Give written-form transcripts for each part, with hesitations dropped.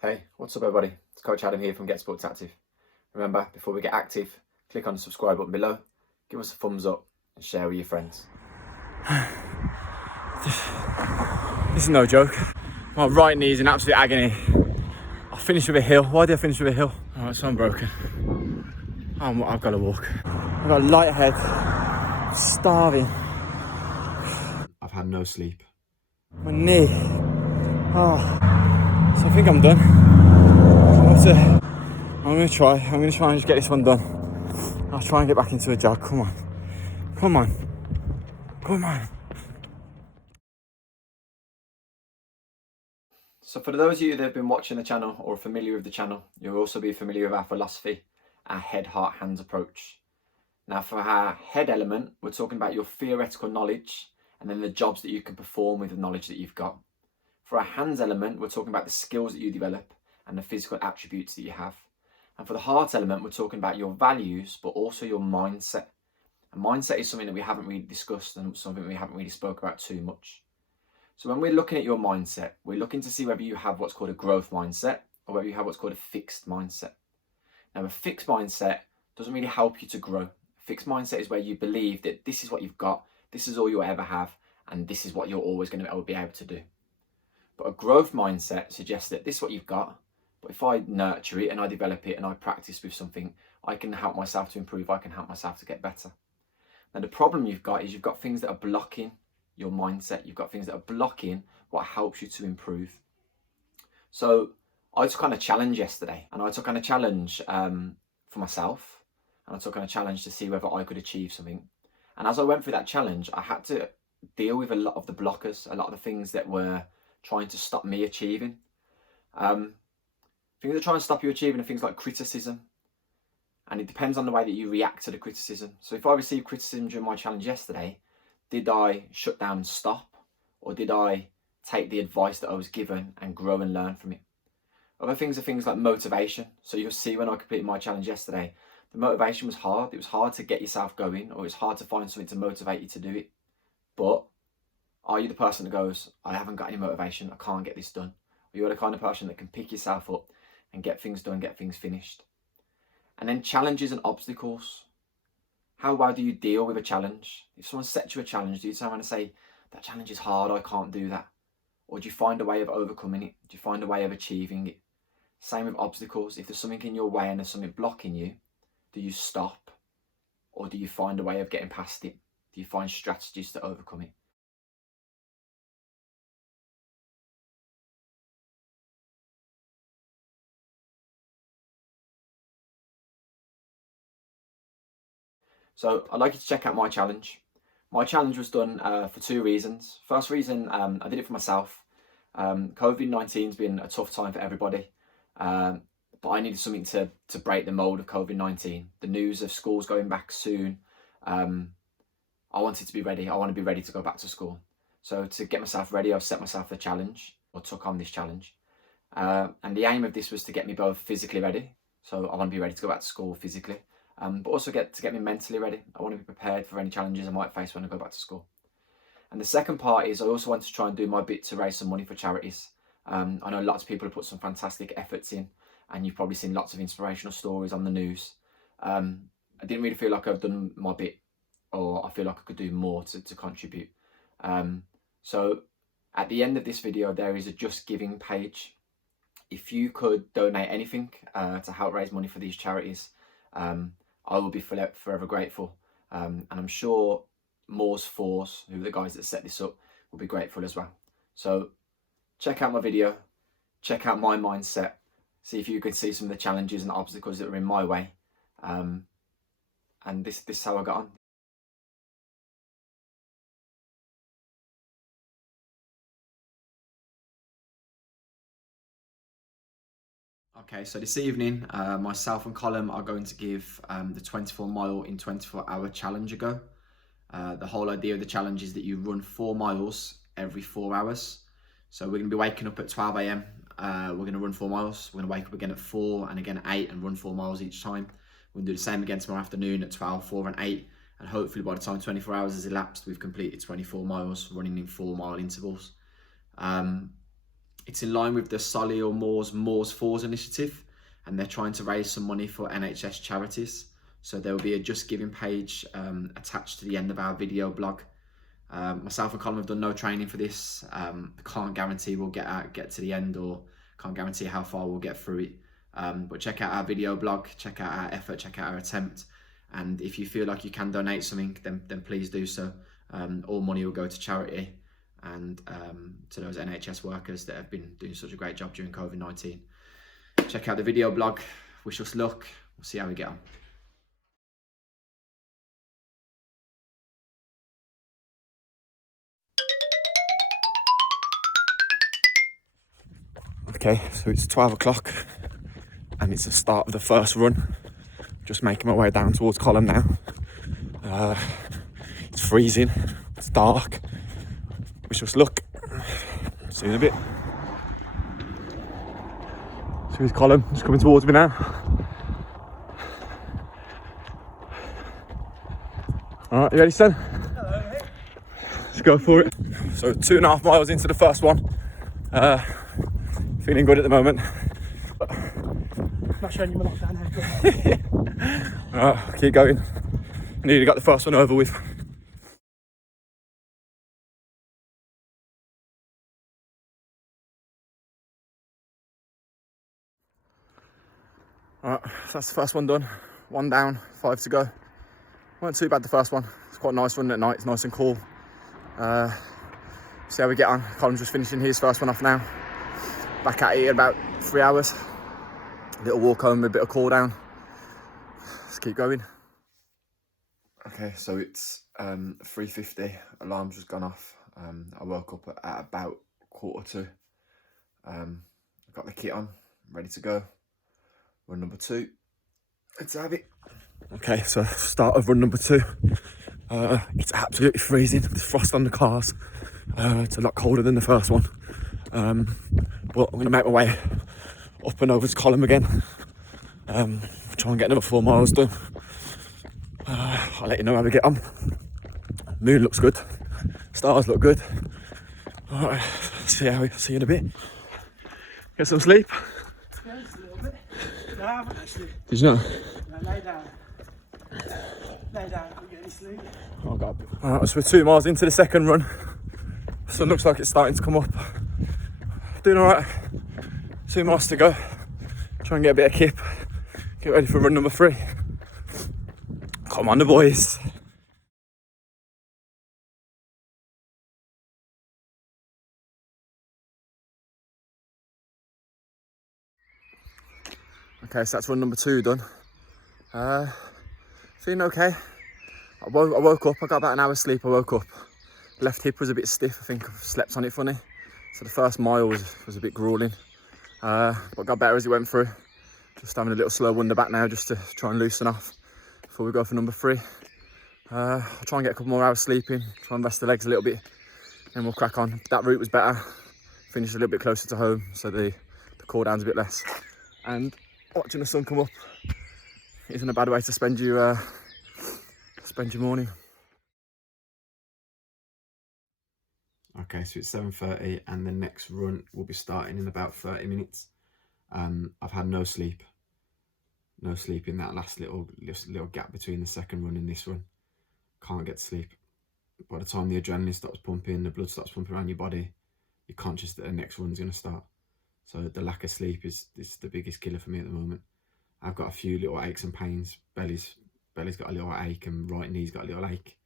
Hey, what's up everybody? It's Coach Adam here from GetSports-Active. Remember, before we get active, click on the subscribe button below, give us a thumbs up and share with your friends. This is no joke. My right knee's in absolute agony. I finished with a hill. Why did I finish with a hill? Alright, so I'm broken. I've got to walk. I've got a light head. I'm starving. I've had no sleep. My knee. So I think I'm done. I'm gonna try and just get this one done. I'll try and get back into a jog. Come on. So for those of you that have been watching the channel or are familiar with the channel, you'll also be familiar with our philosophy, our head, heart, hands approach. Now for our head element, we're talking about your theoretical knowledge and then the jobs that you can perform with the knowledge that you've got. For our hands element, we're talking about the skills that you develop and the physical attributes that you have. And for the heart element, we're talking about your values, but also your mindset. And mindset is something that we haven't really discussed and something we haven't really spoke about too much. So when we're looking at your mindset, we're looking to see whether you have what's called a growth mindset or whether you have what's called a fixed mindset. Now, a fixed mindset doesn't really help you to grow. A fixed mindset is where you believe that this is what you've got, this is all you'll ever have, and this is what you're always going to be able to do. But a growth mindset suggests that this is what you've got, but if I nurture it and I develop it and I practice with something, I can help myself to improve, I can help myself to get better. Now the problem you've got is you've got things that are blocking your mindset, you've got things that are blocking what helps you to improve. So I took on a challenge yesterday, and I took on a challenge for myself, and I took on a challenge to see whether I could achieve something. And as I went through that challenge, I had to deal with a lot of the blockers, a lot of the things that were trying to stop me achieving. Things that try and stop you achieving are things like criticism, and it depends on the way that you react to the criticism. So if I received criticism during my challenge yesterday, did I shut down and stop, or did I take the advice that I was given and grow and learn from it? Other things are things like motivation. So you'll see when I completed my challenge yesterday, the motivation was hard. It was hard to get yourself going, or it's hard to find something to motivate you to do it. But are you the person that goes, I haven't got any motivation, I can't get this done? Or you're the kind of person that can pick yourself up and get things done, get things finished? And then challenges and obstacles. How well do you deal with a challenge? If someone sets you a challenge, do you turn around and say, that challenge is hard, I can't do that? Or do you find a way of overcoming it? Do you find a way of achieving it? Same with obstacles. If there's something in your way and there's something blocking you, do you stop? Or do you find a way of getting past it? Do you find strategies to overcome it? So I'd like you to check out my challenge. My challenge was done for two reasons. First reason, I did it for myself. COVID-19 has been a tough time for everybody, but I needed something to break the mold of COVID-19. The news of schools going back soon, I wanted to be ready. I want to be ready to go back to school. So to get myself ready, I've set myself a challenge, or took on this challenge. And the aim of this was to get me both physically ready. So I want to be ready to go back to school physically. But also to get me mentally ready. I want to be prepared for any challenges I might face when I go back to school. And the second part is I also want to try and do my bit to raise some money for charities. I know lots of people have put some fantastic efforts in, and you've probably seen lots of inspirational stories on the news. I didn't really feel like I've done my bit, or I feel like I could do more to contribute. So at the end of this video, there is a Just Giving page. If you could donate anything to help raise money for these charities, I will be forever grateful. And I'm sure Moores Force, who are the guys that set this up, will be grateful as well. So check out my video, check out my mindset, see if you can see some of the challenges and obstacles that are in my way. And this is how I got on. Okay, so this evening, myself and Colin are going to give the 24 mile in 24 hour challenge a go. The whole idea of the challenge is that you run 4 miles every 4 hours. So we're going to be waking up at 12 AM. We're going to run 4 miles. We're going to wake up again at 4 and again at 8 and run 4 miles each time. We're going to do the same again tomorrow afternoon at 12, 4 and 8. And hopefully by the time 24 hours has elapsed, we've completed 24 miles running in 4 mile intervals. It's in line with the Solly or Moors Fours initiative, and they're trying to raise some money for NHS charities. So there will be a Just Giving page attached to the end of our video blog. Myself and Colin have done no training for this. Can't guarantee we'll get to the end, or can't guarantee how far we'll get through it. But check out our video blog, check out our effort, check out our attempt. And if you feel like you can donate something, then please do so. All money will go to charity and to those NHS workers that have been doing such a great job during COVID-19. Check out the video blog. Wish us luck. We'll see how we get on. Okay, so it's 12 o'clock and it's the start of the first run. Just making my way down towards Column now. It's freezing, it's dark. Wish us luck. See you in a bit. So here's Column, just coming towards me now. Alright, you ready, son? Hello, mate. Let's go for it. So 2.5 miles into the first one. Feeling good at the moment. Not showing you my lockdown haircut. Alright, keep going. Nearly got the first one over with. Alright, so that's the first one done. 1 down, 5 to go. Weren't too bad the first one. It's quite a nice run at night, it's nice and cool. See how we get on. Colin's just finishing his first one off now. Back at it in about 3 hours. Little walk home, a bit of cool down. Let's keep going. Okay, so it's 3:50. Alarm's just gone off. I woke up at about 1:45. I've got the kit on, ready to go. Run number 2. Let's have it. Okay, so start of run number 2. It's absolutely freezing. There's frost on the cars. It's a lot colder than the first one. But I'm gonna make my way up and over to Column again. Try and get another 4 miles done. I'll let you know how we get on. Moon looks good. Stars look good. Alright, see you in a bit. Get some sleep. Yeah, just a little bit. No, I haven't actually. Did you not? No, lay down. Lay down, can't get any sleep. Oh god. Alright, so we're 2 miles into the second run. Sun looks like it's starting to come up. Doing alright. 2 miles to go. Try and get a bit of kip. Get ready for run number 3. Come on, the boys. Okay, so that's run number 2 done. Feeling okay. I woke up, I got about an hour's sleep, I woke up. Left hip was a bit stiff, I think I've slept on it funny. So the first mile was a bit grueling. But got better as it went through. Just having a little slow wander back now just to try and loosen off before we go for number 3. I'll try and get a couple more hours sleeping, try and rest the legs a little bit, and we'll crack on. That route was better, finished a little bit closer to home, so the cool down's a bit less. And watching the sun come up isn't a bad way to spend your morning. Okay, so it's 7:30 and the next run will be starting in about 30 minutes. I've had no sleep in that last little gap between the second run and this run. Can't get to sleep. By the time the adrenaline stops pumping, the blood stops pumping around your body, you're conscious that the next run's going to start. So the lack of sleep is the biggest killer for me at the moment. I've got a few little aches and pains. Belly's got a little ache and right knee's got a little ache.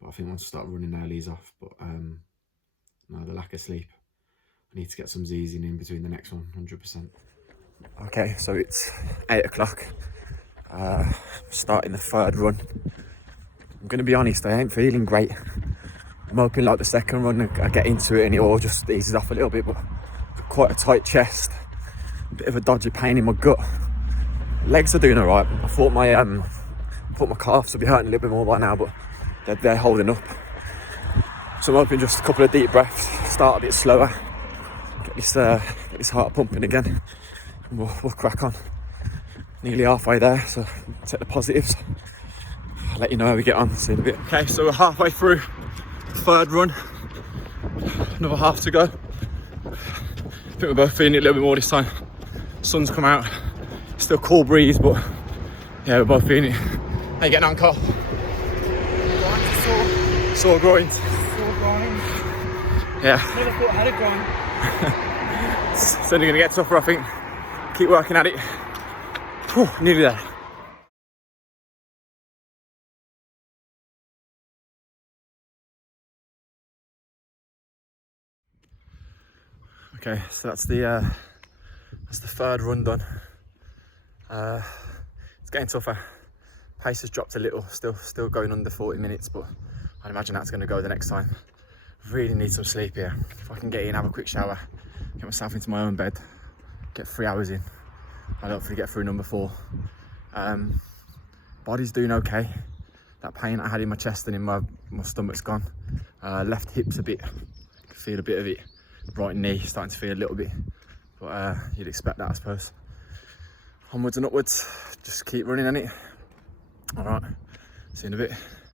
But I think once I start running now, ease off. But no, the lack of sleep. I need to get some Z's in between the next one, 100%. Okay, so it's 8 o'clock. Starting the third run. I'm going to be honest, I ain't feeling great. I'm hoping like the second run I get into it and it all just eases off a little bit, but quite a tight chest, a bit of a dodgy pain in my gut. Legs are doing all right. I thought my calves would be hurting a little bit more by now, but they're holding up. So I'm hoping just a couple of deep breaths, start a bit slower, get this heart pumping again, and we'll crack on. Nearly halfway there, so take the positives. I'll let you know how we get on, see you in a bit. Okay, so we're halfway through the third run, another half to go. think we're both feeling it a little bit more this time. Sun's come out, still cool breeze, but yeah, we're both feeling it. How you getting on, Carl? Sore groins. Yeah. Never thought I had a groin. It's only going to get tougher, I think. Keep working at it. Whew, nearly there. Okay, so that's the third run done. It's getting tougher. Pace has dropped a little. Still going under 40 minutes, but I'd imagine that's going to go the next time. Really need some sleep here. If I can get in, have a quick shower, get myself into my own bed, get 3 hours in, I'll hopefully get through number 4. Body's doing okay. That pain I had in my chest and in my stomach's gone. Left hip's a bit, I can feel a bit of it. Right knee starting to feel a little bit, but you'd expect that, I suppose. Onwards and upwards, just keep running, innit? All right, see you in a bit.